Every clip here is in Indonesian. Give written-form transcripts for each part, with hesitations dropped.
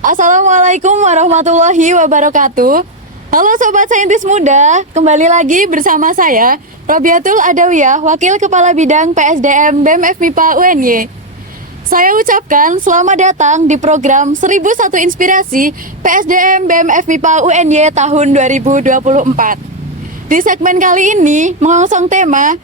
Assalamualaikum warahmatullahi wabarakatuh. Halo Sobat Saintis Muda, kembali lagi bersama saya, Robiatul Adawiyah, Wakil Kepala Bidang PSDM BEM FMIPA UNY. Saya ucapkan selamat datang di program 1001 Inspirasi PSDM BEM FMIPA UNY tahun 2024. Di segmen kali ini mengusung tema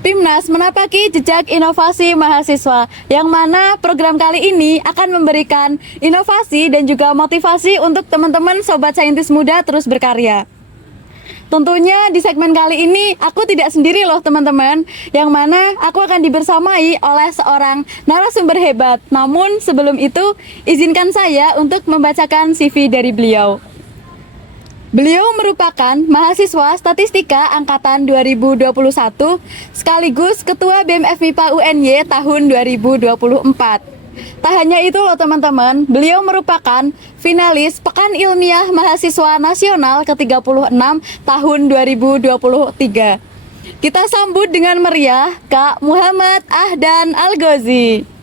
PIMNAS menapaki jejak inovasi mahasiswa, yang mana program kali ini akan memberikan inovasi dan juga motivasi untuk teman-teman Sobat Saintis Muda terus berkarya. Tentunya di segmen kali ini aku tidak sendiri loh teman-teman, yang mana aku akan dibersamai oleh seorang narasumber hebat. Namun sebelum itu, izinkan saya untuk membacakan CV dari beliau. Beliau merupakan mahasiswa statistika angkatan 2021 sekaligus Ketua BEM FMIPA UNY tahun 2024. Tak hanya itu loh teman-teman, beliau merupakan finalis Pekan Ilmiah Mahasiswa Nasional ke-36 tahun 2023. Kita sambut dengan meriah Kak Muhammad Ahdan Al-Ghozi.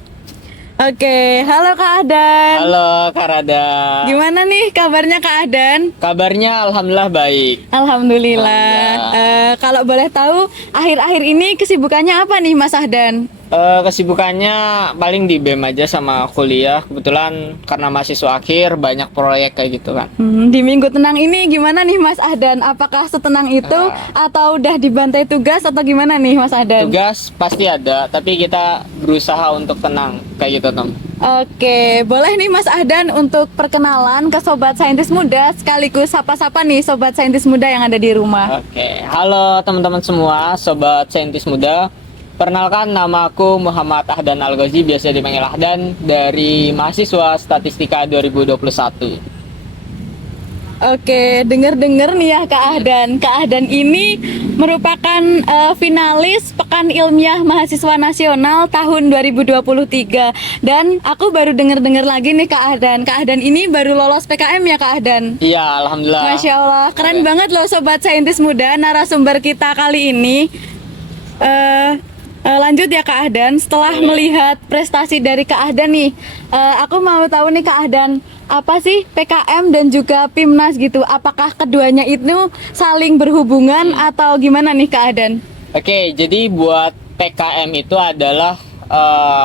Oke, halo Kak Ahdan. Halo Kak Rada. Gimana nih kabarnya Kak Ahdan? Kabarnya alhamdulillah baik. Alhamdulillah. Kalau boleh tahu, akhir-akhir ini kesibukannya apa nih Mas Ahdan? Kesibukannya paling di BEM aja sama kuliah. Kebetulan karena mahasiswa akhir banyak proyek kayak gitu kan. Di minggu tenang ini gimana nih Mas Ahdan? Apakah setenang itu atau udah dibantai tugas atau gimana nih Mas Ahdan? Tugas pasti ada, tapi kita berusaha untuk tenang kayak gitu Tom. Oke, boleh nih Mas Ahdan untuk perkenalan ke Sobat Saintis Muda sekaligus sapa-sapa nih Sobat Saintis Muda yang ada di rumah. Oke, halo teman-teman semua, Sobat Saintis Muda. Perkenalkan, nama aku Muhammad Ahdan Al-Ghozi, biasa dipanggil Ahdan, dari mahasiswa Statistika 2021. Oke, denger-denger nih ya Kak Ahdan. Kak Ahdan ini merupakan finalis Pekan Ilmiah Mahasiswa Nasional tahun 2023. Dan aku baru denger-denger lagi nih Kak Ahdan. Kak Ahdan ini baru lolos PKM ya Kak Ahdan? Iya, alhamdulillah. Masya Allah, keren banget loh Sobat Saintis Muda narasumber kita kali ini. Lanjut ya Kak Ahdan, setelah melihat prestasi dari Kak Ahdan nih, aku mau tahu nih Kak Ahdan, apa sih PKM dan juga PIMNAS gitu? Apakah keduanya itu saling berhubungan atau gimana nih Kak Ahdan? Oke, jadi buat PKM itu adalah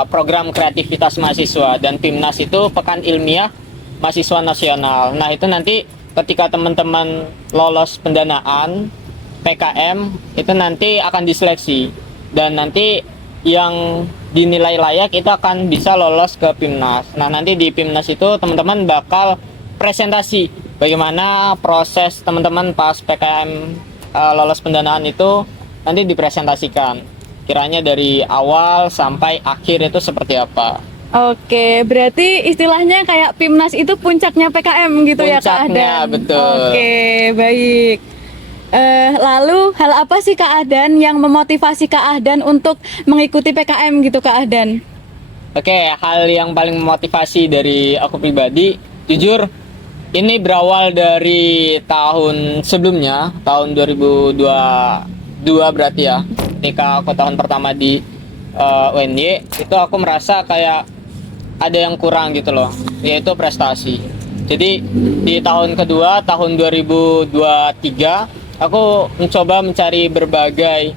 program kreativitas mahasiswa, dan PIMNAS itu Pekan Ilmiah Mahasiswa Nasional. Nah itu nanti ketika teman-teman lolos pendanaan PKM itu nanti akan diseleksi, dan nanti yang dinilai layak itu akan bisa lolos ke PIMNAS. Nah nanti di PIMNAS itu teman-teman bakal presentasi bagaimana proses teman-teman pas PKM lolos pendanaan itu nanti dipresentasikan. Kiranya dari awal sampai akhir itu seperti apa. Oke, berarti istilahnya kayak PIMNAS itu puncaknya PKM gitu ya Kak Puncaknya, Ahdan? betul. Oke, baik. Lalu hal apa sih Kak Ahdan yang memotivasi Kak Ahdan untuk mengikuti PKM gitu Kak Ahdan? Oke, hal yang paling memotivasi dari aku pribadi, jujur ini berawal dari tahun sebelumnya, tahun 2022 berarti ya. Ketika aku tahun pertama di UNY, itu aku merasa kayak ada yang kurang gitu loh, yaitu prestasi. Jadi di tahun kedua, tahun 2023, aku mencoba mencari berbagai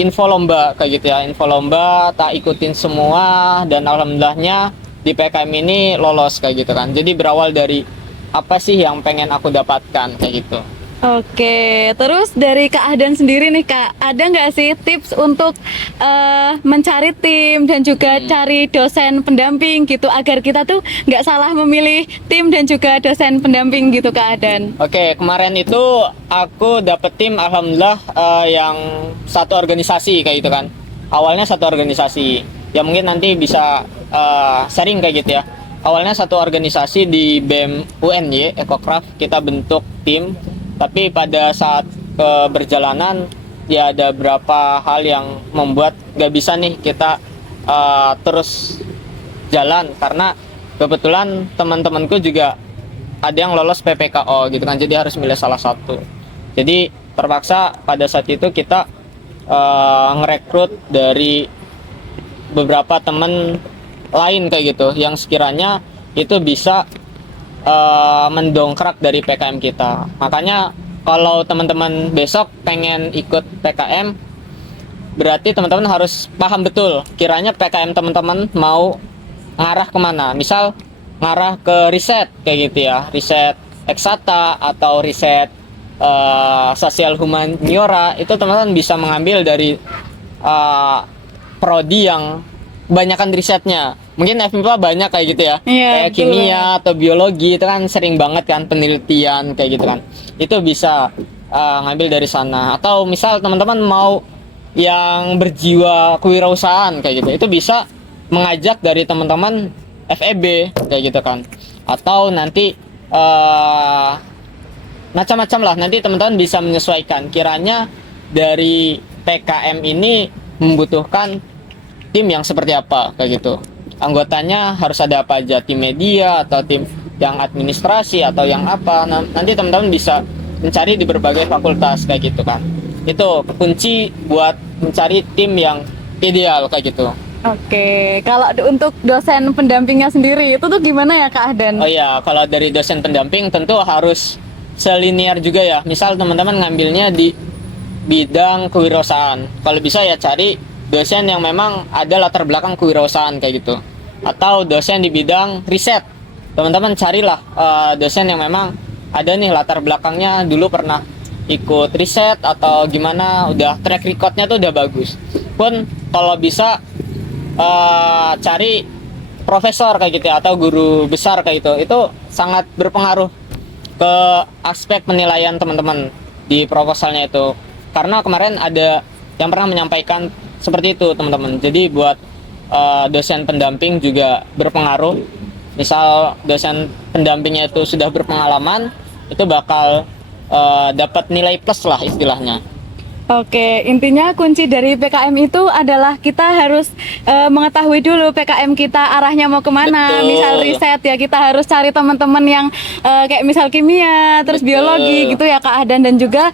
info lomba kayak gitu ya, info lomba, tak ikutin semua, dan alhamdulillahnya di PKM ini lolos kayak gitu kan. Jadi berawal dari apa sih yang pengen aku dapatkan kayak gitu. Oke, terus dari Kak Ahdan sendiri nih Kak, ada nggak sih tips untuk mencari tim dan juga cari dosen pendamping gitu agar kita tuh nggak salah memilih tim dan juga dosen pendamping gitu Kak Ahdan? Oke, kemarin itu aku dapet tim alhamdulillah yang satu organisasi kayak gitu kan. Awalnya satu organisasi, ya mungkin nanti bisa sharing kayak gitu ya. Awalnya satu organisasi di BEM UNY Ecocraft, kita bentuk tim. Tapi pada saat berjalanan ya ada beberapa hal yang membuat gak bisa nih kita terus jalan, karena kebetulan teman-temanku juga ada yang lolos PPKO gitu kan, jadi harus milih salah satu. Jadi terpaksa pada saat itu kita ngerekrut dari beberapa teman lain kayak gitu yang sekiranya itu bisa mendongkrak dari PKM kita. Makanya kalau teman-teman besok pengen ikut PKM, berarti teman-teman harus paham betul kiranya PKM teman-teman mau ngarah kemana. Misal ngarah ke riset kayak gitu ya, riset eksata atau riset sosial humaniora, itu teman-teman bisa mengambil dari prodi yang kebanyakan risetnya. Mungkin FMIPA banyak kayak gitu ya, Iya, kayak betul. kimia atau biologi itu kan sering banget kan penelitian kayak gitu kan. Itu bisa ngambil dari sana. Atau misal teman-teman mau yang berjiwa kewirausahaan kayak gitu, itu bisa mengajak dari teman-teman FEB kayak gitu kan. Atau nanti macam-macam lah, nanti teman-teman bisa menyesuaikan kiranya dari PKM ini membutuhkan tim yang seperti apa kayak gitu. Anggotanya harus ada apa aja, tim media atau tim yang administrasi atau yang apa. Nanti teman-teman bisa mencari di berbagai fakultas kayak gitu kan. Itu kunci buat mencari tim yang ideal kayak gitu. Oke, kalau untuk dosen pendampingnya sendiri itu tuh gimana ya Kak Ahdan? Oh iya, kalau dari dosen pendamping tentu harus selinier juga ya. Misal teman-teman ngambilnya di bidang kewirausahaan, kalau bisa ya cari dosen yang memang ada latar belakang kewirausahaan kayak gitu. Atau dosen di bidang riset, teman-teman carilah dosen yang memang ada nih latar belakangnya dulu pernah ikut riset atau gimana, udah track recordnya tuh udah bagus. Pun kalau bisa cari profesor kayak gitu ya, atau guru besar kayak gitu. Itu sangat berpengaruh ke aspek penilaian teman-teman di proposalnya itu. Karena kemarin ada yang pernah menyampaikan seperti itu teman-teman. Jadi buat dosen pendamping juga berpengaruh. Misal dosen pendampingnya itu sudah berpengalaman, itu bakal dapat nilai plus lah istilahnya. Oke, intinya kunci dari PKM itu adalah kita harus mengetahui dulu PKM kita arahnya mau kemana. Betul. Misal riset ya, kita harus cari teman-teman yang kayak misal kimia, terus Betul. biologi gitu ya Kak Ahdan. Dan juga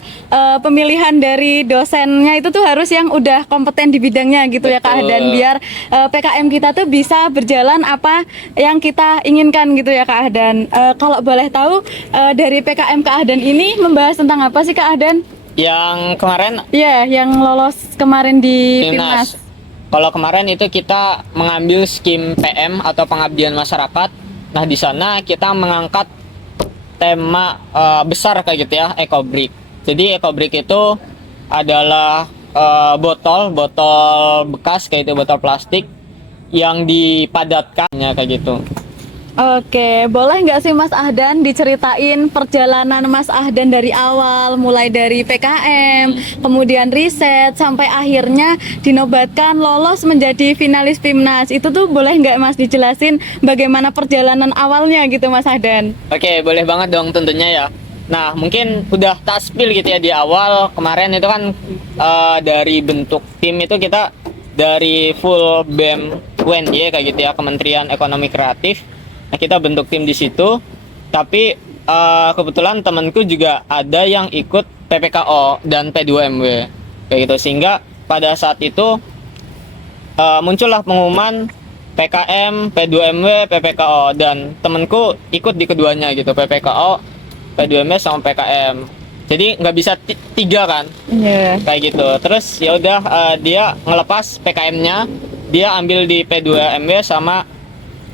pemilihan dari dosennya itu tuh harus yang udah kompeten di bidangnya gitu ya Kak Betul. Ahdan. Biar PKM kita tuh bisa berjalan apa yang kita inginkan gitu ya Kak Ahdan. Kalau boleh tahu dari PKM Kak Ahdan ini membahas tentang apa sih Kak Ahdan? Yang kemarin Iya, yang lolos kemarin di Timnas. Timnas. Kalau kemarin itu kita mengambil skim PM atau pengabdian masyarakat. Nah, di sana kita mengangkat tema besar kayak gitu ya, ekobrik. Jadi ekobrik itu adalah botol bekas kayak itu, botol plastik yang dipadatkannya kayak gitu. Oke, boleh nggak sih Mas Ahdan diceritain perjalanan Mas Ahdan dari awal, mulai dari PKM, kemudian riset, sampai akhirnya dinobatkan lolos menjadi finalis Pimnas. Itu tuh boleh nggak Mas dijelasin bagaimana perjalanan awalnya gitu Mas Ahdan? Oke, boleh banget dong tentunya ya. Nah, mungkin udah tak spill gitu ya di awal. Kemarin itu kan dari bentuk tim itu kita dari full BEM UNY kayak gitu ya, Kementerian Ekonomi Kreatif. Nah, kita bentuk tim di situ. Tapi kebetulan temanku juga ada yang ikut PPKO dan P2MW kayak gitu, sehingga pada saat itu muncullah pengumuman PKM, P2MW, PPKO, dan temanku ikut di keduanya gitu, PPKO, P2MW sama PKM. Jadi nggak bisa tiga kan, kayak gitu. Terus ya udah dia ngelepas PKM-nya, dia ambil di P2MW sama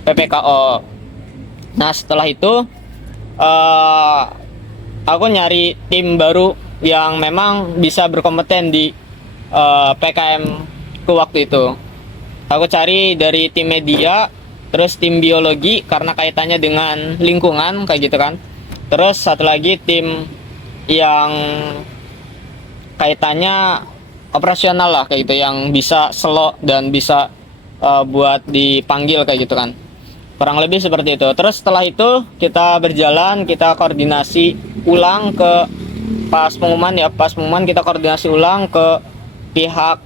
PPKO. Nah, setelah itu aku nyari tim baru yang memang bisa berkompeten di PKM ke waktu itu. Aku cari dari tim media, terus tim biologi karena kaitannya dengan lingkungan kayak gitu kan. Terus satu lagi tim yang kaitannya operasional lah kayak gitu, yang bisa slow dan bisa buat dipanggil kayak gitu kan. Kurang lebih seperti itu. Terus setelah itu kita berjalan, kita koordinasi ulang ke pas pengumuman kita koordinasi ulang ke pihak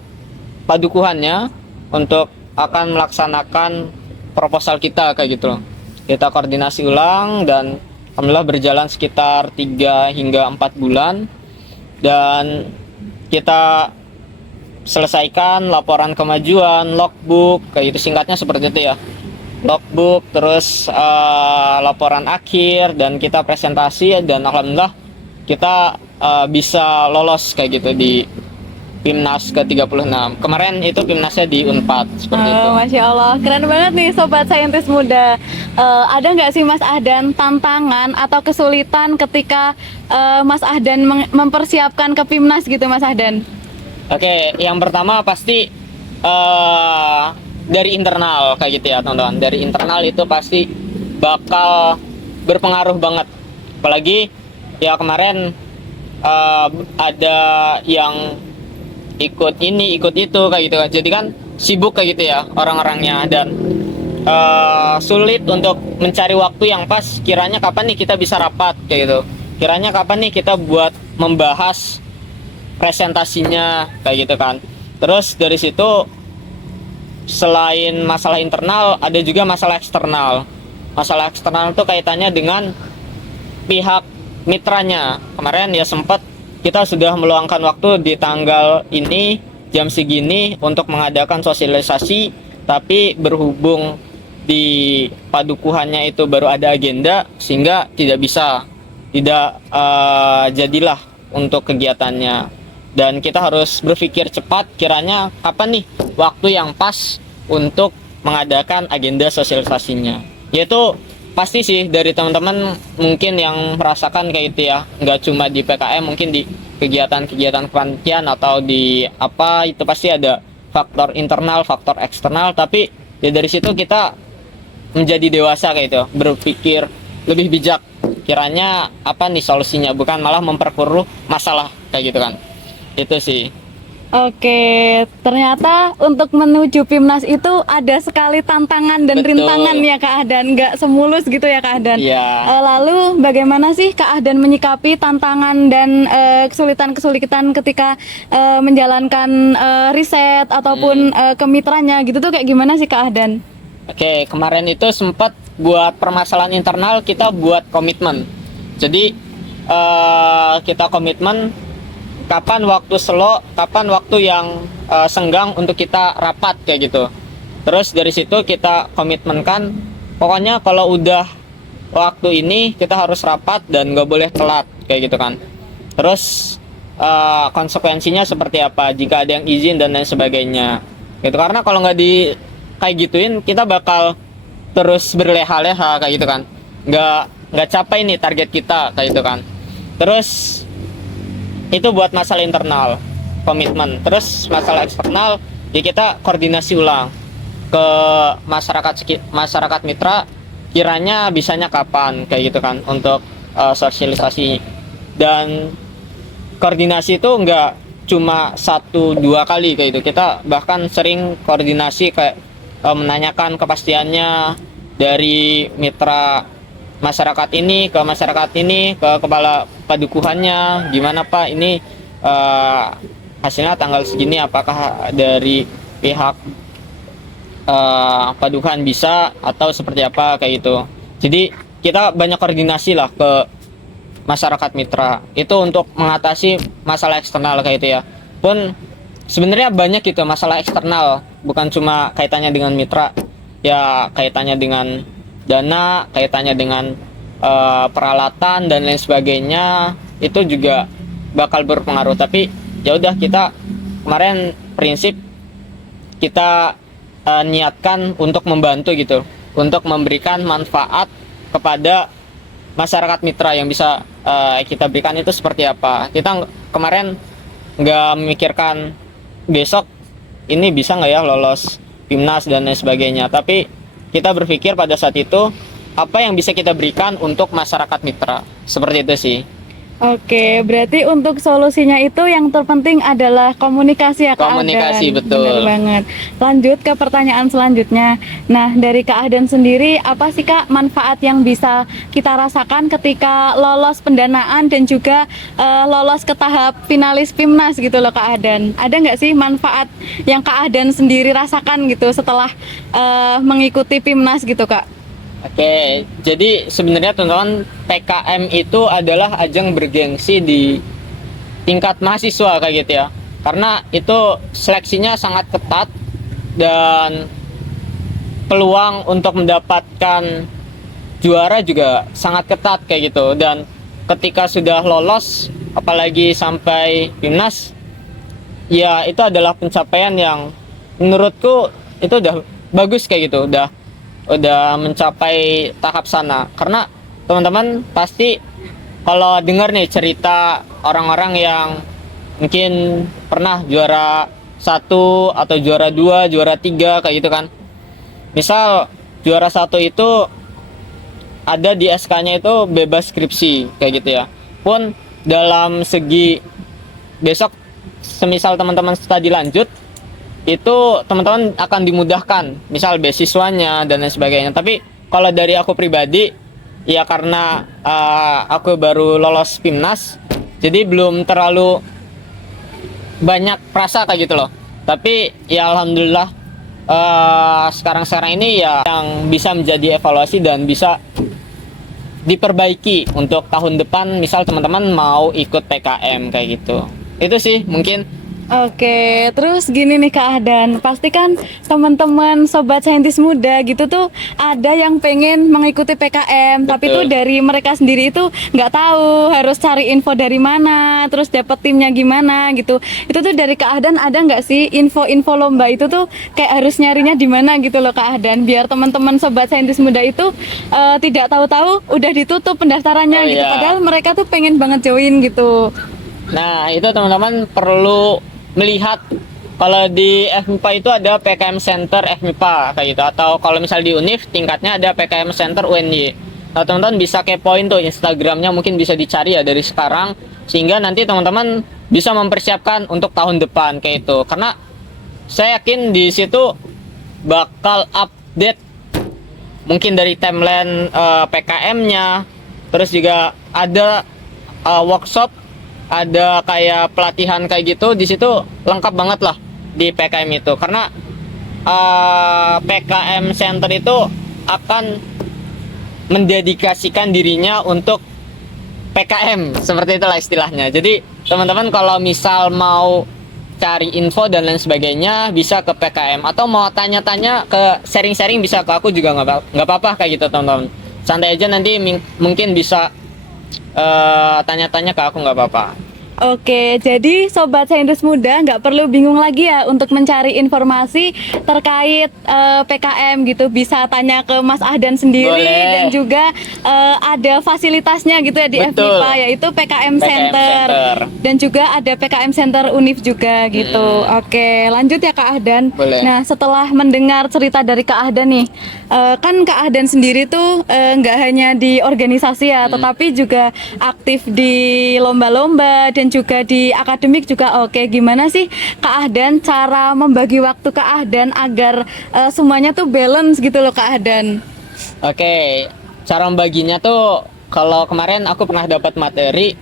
padukuhannya untuk akan melaksanakan proposal kita kayak gitu loh. Kita koordinasi ulang dan alhamdulillah berjalan sekitar 3 hingga 4 bulan dan kita selesaikan laporan kemajuan, logbook kayak gitu, singkatnya seperti itu ya. logbook, terus laporan akhir, dan kita presentasi, dan alhamdulillah kita bisa lolos kayak gitu di Pimnas ke-36. Kemarin itu Pimnasnya di Unpad seperti itu. Masya Allah, keren banget nih Sobat Saintis Muda. Ada nggak sih Mas Ahdan tantangan atau kesulitan ketika Mas Ahdan mempersiapkan ke Pimnas gitu Mas Ahdan? Oke, yang pertama pasti dari internal kayak gitu ya teman-teman. Dari internal itu pasti bakal berpengaruh banget. Apalagi ya kemarin ada yang ikut ini ikut itu kayak gitu kan, jadi kan sibuk kayak gitu ya orang-orangnya, dan sulit untuk mencari waktu yang pas. Kiranya kapan nih kita bisa rapat kayak gitu, kiranya kapan nih kita buat membahas presentasinya kayak gitu kan. Terus dari situ selain masalah internal ada juga masalah eksternal. Masalah eksternal itu kaitannya dengan pihak mitranya. Kemarin ya sempat kita sudah meluangkan waktu di tanggal ini jam segini untuk mengadakan sosialisasi, tapi berhubung di padukuhannya itu baru ada agenda sehingga tidak jadilah untuk kegiatannya. Dan kita harus berpikir cepat, kiranya kapan nih waktu yang pas untuk mengadakan agenda sosialisasinya. Yaitu pasti sih dari teman-teman mungkin yang merasakan kayak itu ya, nggak cuma di PKM, mungkin di kegiatan-kegiatan kepanitiaan atau di apa, itu pasti ada faktor internal, faktor eksternal. Tapi ya dari situ kita menjadi dewasa kayak itu, berpikir lebih bijak, kiranya apa nih solusinya, bukan malah memperkeruh masalah kayak gitu kan. Itu sih. Oke, ternyata untuk menuju Pimnas itu ada sekali tantangan dan Betul. rintangan ya Kak Ahdan, nggak semulus gitu ya Kak Ahdan. Iya. Lalu bagaimana sih Kak Ahdan menyikapi tantangan dan kesulitan-kesulitan ketika menjalankan riset ataupun kemitranya gitu tuh kayak gimana sih Kak Ahdan? Oke, kemarin itu sempat buat permasalahan internal, kita buat komitmen. Jadi kita komitmen kapan waktu slow, kapan waktu yang senggang untuk kita rapat kayak gitu. Terus dari situ kita komitmenkan, pokoknya kalau udah waktu ini kita harus rapat dan nggak boleh telat kayak gitu kan. Terus konsekuensinya seperti apa jika ada yang izin dan lain sebagainya. Gitu, karena kalau nggak di kayak gituin kita bakal terus berleha-leha kayak gitu kan. Nggak capai nih target kita kayak gitu kan. Terus itu buat masalah internal, komitmen. Terus masalah eksternal ya kita koordinasi ulang ke masyarakat mitra, kiranya bisanya kapan kayak gitu kan untuk sosialisasi. Dan koordinasi itu nggak cuma 1-2 kali kayak gitu, kita bahkan sering koordinasi kayak menanyakan kepastiannya dari mitra masyarakat ini ke masyarakat ini, ke kepala padukuhannya, gimana Pak ini hasilnya tanggal segini, apakah dari pihak padukuhan bisa atau seperti apa kayak gitu. Jadi kita banyak koordinasi lah ke masyarakat mitra itu untuk mengatasi masalah eksternal kayak itu ya. Pun sebenarnya banyak gitu masalah eksternal, bukan cuma kaitannya dengan mitra ya, kaitannya dengan dana, kaitannya dengan peralatan dan lain sebagainya, itu juga bakal berpengaruh. Tapi ya udah, kita kemarin prinsip kita niatkan untuk membantu gitu, untuk memberikan manfaat kepada masyarakat mitra. Yang bisa kita berikan itu seperti apa. Kita kemarin nggak memikirkan besok ini bisa nggak ya lolos Pimnas dan lain sebagainya, tapi kita berpikir pada saat itu apa yang bisa kita berikan untuk masyarakat mitra, seperti itu sih. Oke, berarti untuk solusinya itu yang terpenting adalah komunikasi ya Kak Ahdan. Komunikasi, betul. Benar banget. Lanjut ke pertanyaan selanjutnya. Nah, dari Kak Ahdan sendiri, apa sih Kak manfaat yang bisa kita rasakan ketika lolos pendanaan dan juga lolos ke tahap finalis Pimnas gitu loh Kak Ahdan? Ada nggak sih manfaat yang Kak Ahdan sendiri rasakan gitu setelah mengikuti Pimnas gitu Kak? Oke, jadi sebenarnya teman-teman, PKM itu adalah ajang bergengsi di tingkat mahasiswa kayak gitu ya. Karena itu seleksinya sangat ketat dan peluang untuk mendapatkan juara juga sangat ketat kayak gitu. Dan ketika sudah lolos, apalagi sampai timnas, ya itu adalah pencapaian yang menurutku itu udah bagus kayak gitu, udah mencapai tahap sana. Karena teman-teman pasti kalau dengar nih cerita orang-orang yang mungkin pernah juara 1 atau juara 2, juara 3 kayak gitu kan. Misal juara 1 itu ada di SK-nya itu bebas skripsi kayak gitu ya. Pun dalam segi besok semisal teman-teman studi lanjut, itu teman-teman akan dimudahkan, misal beasiswanya dan lain sebagainya. Tapi kalau dari aku pribadi, ya karena aku baru lolos PIMNAS, jadi belum terlalu banyak rasa kayak gitu loh. Tapi ya alhamdulillah sekarang ini ya yang bisa menjadi evaluasi dan bisa diperbaiki untuk tahun depan, misal teman-teman mau ikut PKM kayak gitu. Itu sih mungkin. Oke, terus gini nih Kak Ahdan, pasti kan teman-teman sobat saintis muda gitu tuh ada yang pengen mengikuti PKM, tapi tuh Betul. dari mereka sendiri itu nggak tahu harus cari info dari mana, terus dapet timnya gimana gitu. Itu tuh dari Kak Ahdan ada nggak sih info-info lomba itu tuh kayak harus nyarinya di mana gitu loh Kak Ahdan, biar teman-teman sobat saintis muda itu tidak tahu-tahu udah ditutup pendaftarannya Oh, gitu, iya. padahal mereka tuh pengen banget join gitu. Nah, itu teman-teman perlu melihat kalau di FMIPA itu ada PKM Center FMIPA kayak gitu, atau kalau misal di UNIF tingkatnya ada PKM Center UNY. Nah, teman-teman bisa kepoin tuh Instagramnya, mungkin bisa dicari ya dari sekarang, sehingga nanti teman-teman bisa mempersiapkan untuk tahun depan kayak itu. Karena saya yakin di situ bakal update mungkin dari timeline PKM-nya, terus juga ada workshop, ada kayak pelatihan kayak gitu. Di situ lengkap banget lah di PKM itu, karena PKM Center itu akan mendedikasikan dirinya untuk PKM, seperti itulah istilahnya. Jadi teman-teman kalau misal mau cari info dan lain sebagainya bisa ke PKM, atau mau tanya-tanya ke sharing-sharing bisa ke aku juga, nggak apa-apa kayak gitu teman-teman. Santai aja, nanti mungkin bisa tanya-tanya ke aku, nggak apa-apa. Oke, jadi sobat saintis muda nggak perlu bingung lagi ya untuk mencari informasi terkait PKM gitu. Bisa tanya ke Mas Ahdan sendiri. Boleh. Dan juga ada fasilitasnya gitu ya di Betul. FMIPA, yaitu PKM PKM Center. Center. Dan juga ada PKM Center UNIF juga gitu. Oke, lanjut ya Kak Ahdan. Boleh. Nah, setelah mendengar cerita dari Kak Ahdan nih, kan Kak Ahdan sendiri tuh nggak hanya di organisasi ya, tetapi juga aktif di lomba-lomba dan juga di akademik juga. Oke, gimana sih Kak Ahdan cara membagi waktu Kak Ahdan agar semuanya tuh balance gitu loh Kak Ahdan? Oke, cara membaginya tuh kalau kemarin aku pernah dapat materi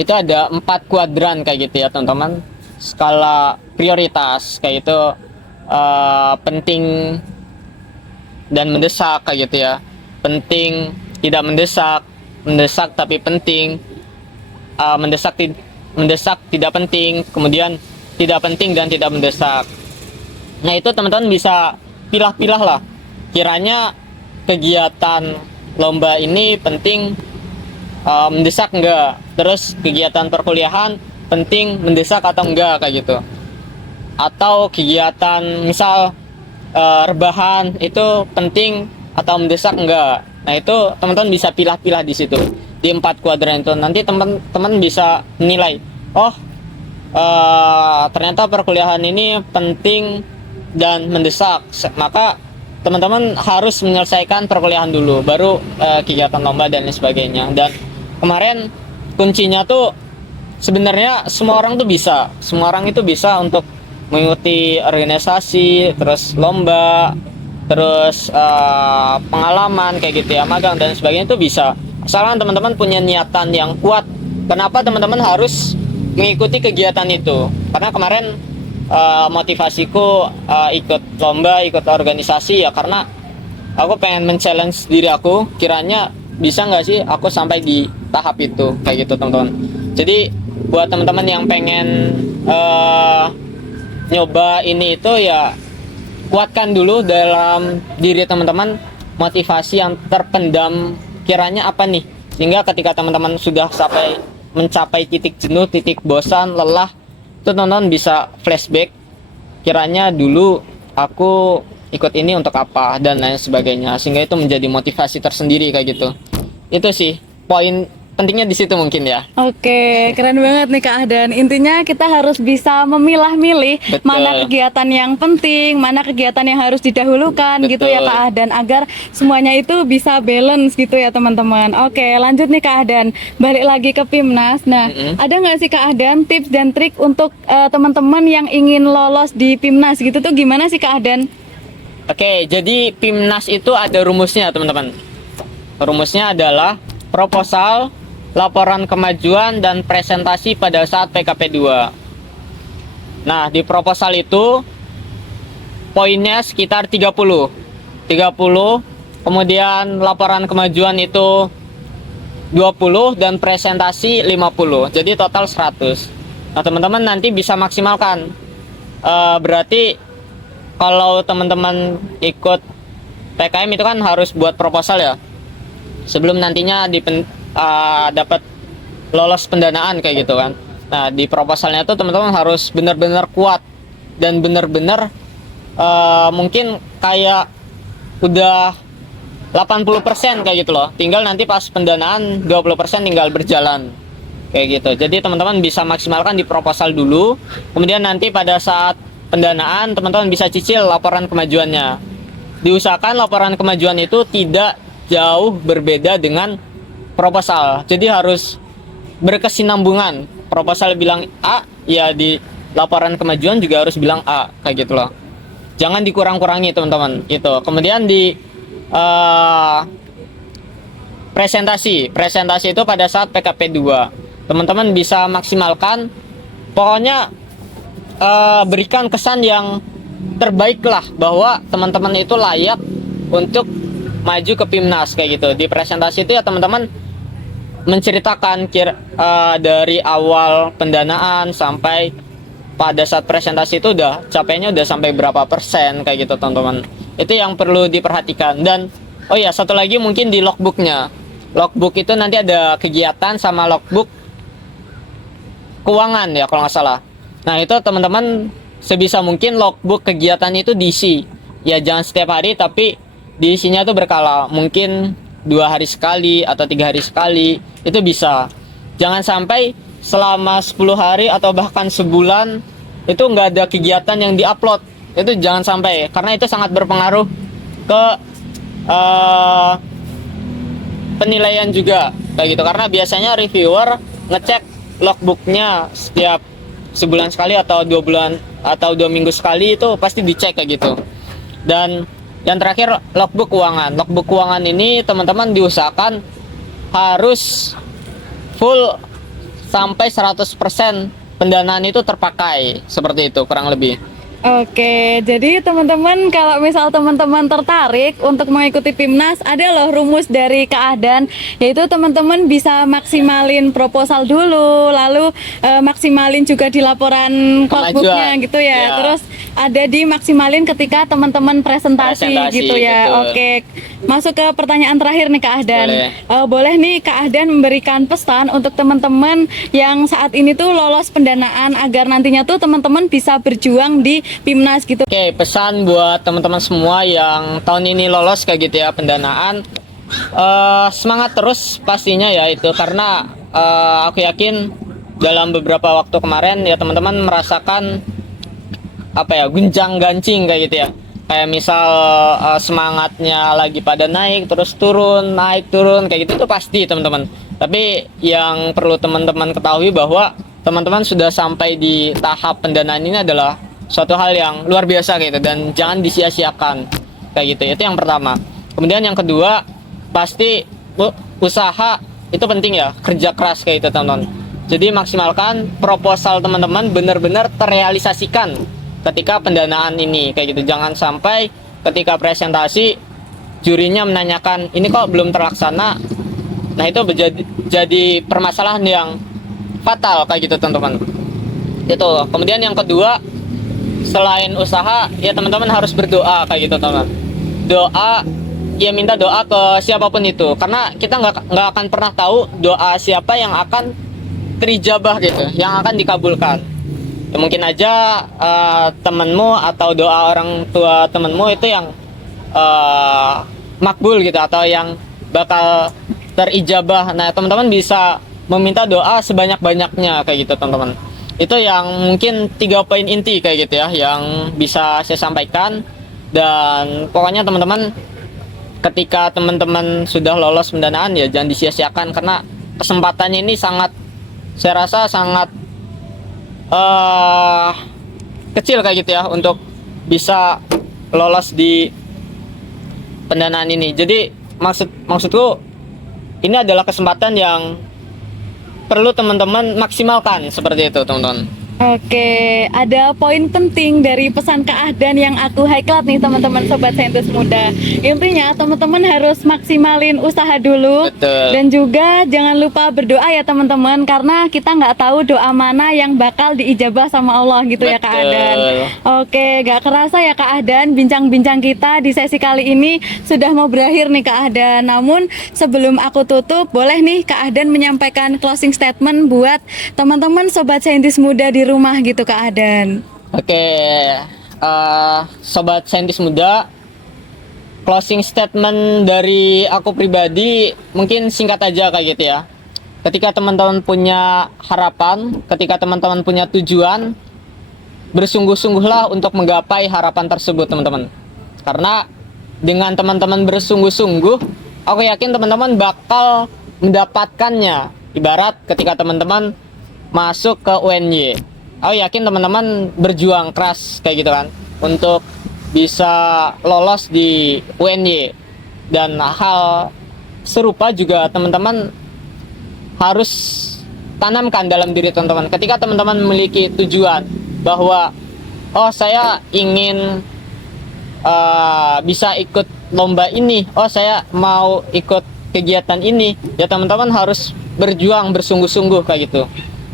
itu ada 4 kuadran kayak gitu ya teman-teman. Skala prioritas kayak itu penting dan mendesak kayak gitu ya. Penting, tidak mendesak, mendesak tapi penting, mendesak tidak penting, kemudian tidak penting dan tidak mendesak. Nah, itu teman-teman bisa pilah-pilah lah. Kiranya kegiatan lomba ini penting, mendesak enggak, terus kegiatan perkuliahan penting, mendesak atau enggak kayak gitu. Atau kegiatan misal rebahan itu penting atau mendesak enggak. Nah, itu teman-teman bisa pilah-pilah di situ di 4 kuadran itu. Nanti teman-teman bisa menilai, oh ternyata perkuliahan ini penting dan mendesak, maka teman-teman harus menyelesaikan perkuliahan dulu, baru kegiatan lomba dan lain sebagainya. Dan kemarin kuncinya tuh sebenarnya semua orang itu bisa untuk mengikuti organisasi, terus lomba, terus pengalaman kayak gitu ya, magang dan sebagainya itu bisa, asalkan teman-teman punya niatan yang kuat. Kenapa teman-teman harus mengikuti kegiatan itu? Karena kemarin motivasiku ikut lomba, ikut organisasi ya karena aku pengen men-challenge diri aku, kiranya bisa nggak sih aku sampai di tahap itu kayak gitu teman-teman. Jadi buat teman-teman yang pengen nyoba ini itu ya kuatkan dulu dalam diri teman-teman motivasi yang terpendam kiranya apa nih, sehingga ketika teman-teman sudah mencapai titik jenuh, titik bosan, lelah, itu teman-teman bisa flashback, kiranya dulu aku ikut ini untuk apa dan lain sebagainya, sehingga itu menjadi motivasi tersendiri kayak gitu. Itu sih poin pentingnya di situ mungkin ya. Oke, keren banget nih Kak Ahdan. Intinya kita harus bisa memilah-milih Betul. mana kegiatan yang penting, mana kegiatan yang harus didahulukan gitu ya Betul. Kak Ahdan, agar semuanya itu bisa balance gitu ya teman-teman. Oke, lanjut nih Kak Ahdan. Balik lagi ke PIMNAS. Nah, ada nggak sih Kak Ahdan tips dan trik untuk teman-teman yang ingin lolos di PIMNAS gitu tuh gimana sih Kak Ahdan? Oke, jadi PIMNAS itu ada rumusnya teman-teman. Rumusnya adalah proposal, laporan kemajuan, dan presentasi pada saat PKP 2. Nah, di proposal itu poinnya sekitar 30. Kemudian laporan kemajuan itu 20 dan presentasi 50. Jadi total 100. Nah, teman-teman nanti bisa maksimalkan. Berarti kalau teman-teman ikut PKM itu kan harus buat proposal ya. Sebelum nantinya dapat lolos pendanaan kayak gitu kan. Nah, di proposalnya tuh teman-teman harus benar-benar kuat dan benar-benar mungkin kayak udah 80% kayak gitu loh. Tinggal nanti pas pendanaan 20% tinggal berjalan. Kayak gitu. Jadi teman-teman bisa maksimalkan di proposal dulu, kemudian nanti pada saat pendanaan teman-teman bisa cicil laporan kemajuannya. Diusahakan laporan kemajuan itu tidak jauh berbeda dengan proposal. Jadi harus berkesinambungan. Proposal bilang A, ya di laporan kemajuan juga harus bilang A, kayak gitu loh. Jangan dikurang-kurangi teman-teman. Gitu. Kemudian di presentasi itu pada saat PKP 2. Teman-teman bisa maksimalkan. Pokoknya berikan kesan yang terbaik lah bahwa teman-teman itu layak untuk maju ke PIMNAS kayak gitu. Di presentasi itu ya teman-teman menceritakan dari awal pendanaan sampai pada saat presentasi itu udah capainya udah sampai berapa persen kayak gitu teman-teman. Itu yang perlu diperhatikan. Dan oh ya, satu lagi mungkin di logbooknya. Logbook itu nanti ada kegiatan sama logbook keuangan ya kalau nggak salah. Nah, itu teman-teman sebisa mungkin logbook kegiatan itu diisi. Ya jangan setiap hari, tapi diisinya tuh berkala, mungkin 2 hari sekali atau 3 hari sekali, itu bisa. Jangan sampai selama 10 hari atau bahkan sebulan itu nggak ada kegiatan yang diupload. Itu jangan sampai, karena itu sangat berpengaruh ke penilaian juga kayak gitu. Karena biasanya reviewer ngecek logbooknya setiap sebulan sekali atau 2 bulan atau 2 minggu sekali, itu pasti dicek kayak gitu. Dan yang terakhir, logbook keuangan. Logbook keuangan ini teman-teman diusahakan harus full sampai 100% pendanaan itu terpakai. Seperti itu kurang lebih. Oke, jadi teman-teman kalau misal teman-teman tertarik untuk mengikuti PIMNAS, ada loh rumus dari Kak Ahdan, yaitu teman-teman bisa maksimalin proposal dulu, lalu maksimalin juga di laporan logbooknya gitu ya. Ya. Terus ada di maksimalin ketika teman-teman presentasi gitu ya. Betul. Oke, masuk ke pertanyaan terakhir nih Kak Ahdan. Boleh nih Kak Ahdan memberikan pesan untuk teman-teman yang saat ini tuh lolos pendanaan agar nantinya tuh teman-teman bisa berjuang di PIMNAS gitu. Oke, pesan buat teman-teman semua yang tahun ini lolos kayak gitu ya pendanaan, semangat terus pastinya ya itu, karena aku yakin dalam beberapa waktu kemarin ya teman-teman merasakan apa ya, gunjang-gancing kayak gitu ya. Kayak misal semangatnya lagi pada naik terus turun, naik turun kayak gitu, itu pasti teman-teman. Tapi yang perlu teman-teman ketahui bahwa teman-teman sudah sampai di tahap pendanaan ini adalah suatu hal yang luar biasa gitu, dan jangan disia-siakan kayak gitu. Itu yang pertama. Kemudian yang kedua, pasti usaha itu penting ya, kerja keras kayak gitu teman-teman. Jadi maksimalkan proposal teman-teman benar-benar terrealisasikan ketika pendanaan ini kayak gitu. Jangan sampai ketika presentasi jurinya menanyakan ini kok belum terlaksana. Nah, itu jadi permasalahan yang fatal kayak gitu teman-teman. Itu. Kemudian yang kedua, selain usaha ya teman-teman harus berdoa kayak gitu teman. Doa ya, minta doa ke siapapun itu, karena kita nggak akan pernah tahu doa siapa yang akan terijabah gitu, yang akan dikabulkan. Ya, mungkin aja temenmu atau doa orang tua temenmu itu yang makbul gitu, atau yang bakal terijabah. Nah teman-teman bisa meminta doa sebanyak-banyaknya kayak gitu teman-teman. Itu yang mungkin 3 poin inti kayak gitu ya, yang bisa saya sampaikan. Dan pokoknya teman-teman, ketika teman-teman sudah lolos pendanaan ya jangan disia-siakan, karena kesempatannya ini sangat, saya rasa sangat kecil kayak gitu ya untuk bisa lolos di pendanaan ini. Jadi maksudku ini adalah kesempatan yang perlu teman-teman maksimalkan, seperti itu teman-teman. Oke, ada poin penting dari pesan Kak Ahdan yang aku highlight nih teman-teman Sobat Saintis Muda. Intinya teman-teman harus maksimalin usaha dulu. Betul. Dan juga jangan lupa berdoa ya teman-teman, karena kita nggak tahu doa mana yang bakal diijabah sama Allah gitu ya Kak Ahdan. Oke, gak kerasa ya Kak Ahdan, bincang-bincang kita di sesi kali ini sudah mau berakhir nih Kak Ahdan. Namun sebelum aku tutup, boleh nih Kak Ahdan menyampaikan closing statement buat teman-teman Sobat Saintis Muda di rumah gitu Kak Ahdan. Oke, Sobat Saintis Muda, closing statement dari aku pribadi mungkin singkat aja kayak gitu ya. Ketika teman-teman punya harapan, ketika teman-teman punya tujuan, bersungguh-sungguhlah untuk menggapai harapan tersebut teman-teman. Karena dengan teman-teman bersungguh-sungguh, aku yakin teman-teman bakal mendapatkannya. Ibarat ketika teman-teman masuk ke UNY, aku yakin teman-teman berjuang keras kayak gitu kan untuk bisa lolos di UNY. Dan hal serupa juga teman-teman harus tanamkan dalam diri teman-teman. Ketika teman-teman memiliki tujuan bahwa oh saya ingin bisa ikut lomba ini, oh saya mau ikut kegiatan ini, ya teman-teman harus berjuang bersungguh-sungguh kayak gitu.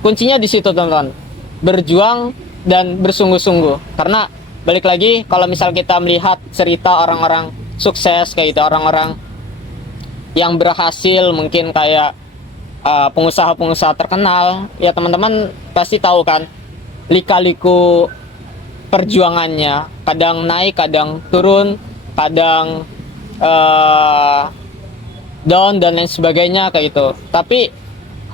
Kuncinya di situ teman-teman, berjuang dan bersungguh-sungguh. Karena balik lagi, kalau misal kita melihat cerita orang-orang sukses kayak gitu, orang-orang yang berhasil, mungkin kayak pengusaha-pengusaha terkenal, ya teman-teman pasti tahu kan lika-liku perjuangannya, kadang naik, kadang turun, kadang down dan lain sebagainya kayak gitu. Tapi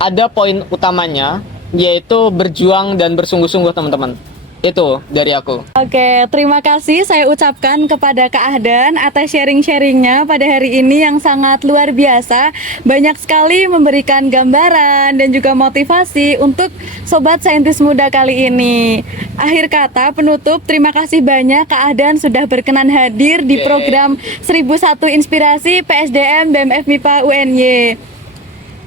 ada poin utamanya, yaitu berjuang dan bersungguh-sungguh teman-teman. Itu dari aku. Oke, terima kasih saya ucapkan kepada Kak Ahdan atas sharing-sharingnya pada hari ini yang sangat luar biasa. Banyak sekali memberikan gambaran dan juga motivasi untuk Sobat Saintis Muda kali ini. Akhir kata penutup, terima kasih banyak Kak Ahdan sudah berkenan hadir di program 1001 Inspirasi PSDM BEM FMIPA UNY.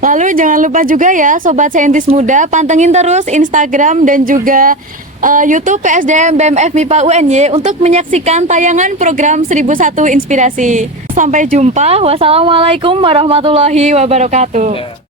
Lalu jangan lupa juga ya Sobat Saintis Muda, pantengin terus Instagram dan juga YouTube PSDM BEM FMIPA UNY untuk menyaksikan tayangan program 1001 Inspirasi. Sampai jumpa. Wassalamualaikum warahmatullahi wabarakatuh.